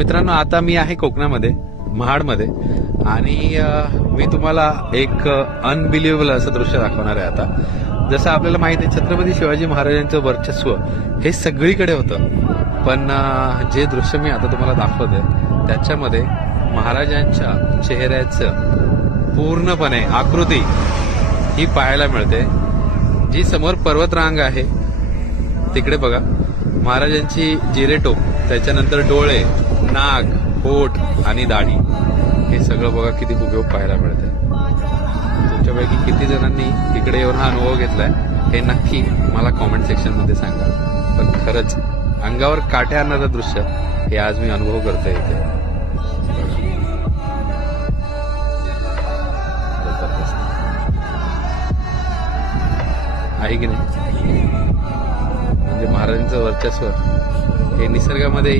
मित्रांनो, आता मी आहे कोकणामध्ये, महाडमध्ये, आणि मी तुम्हाला एक अनबिलिव्हेबल असं दृश्य दाखवणार आहे. आता जसं आपल्याला माहिती आहे, छत्रपती शिवाजी महाराजांचं वर्चस्व हे सगळीकडे होतं, पण जे दृश्य मी आता तुम्हाला दाखवतोय त्याच्यामध्ये महाराजांच्या चेहऱ्याचं पूर्णपणे आकृती ही पाहायला मिळते. जी समोर पर्वतरांग आहे तिकडे बघा, महाराजांची जिरेटोप, त्याच्यानंतर डोळे, नाक, होठ आणि दाढी, हे सगळं बघा किती हुबेहूब पाहायला मिळते. तुमच्यापैकी किती जणांनी तिकडे येऊन हा अनुभव घेतलाय हे नक्की मला कॉमेंट सेक्शन मध्ये सांगा. पण खरंच अंगावर काटे आणणारं दृश्य हे आज मी अनुभव करतोय इथे. आहे की नाही? म्हणजे महाराजांचं वर्चस्व हे निसर्गामध्ये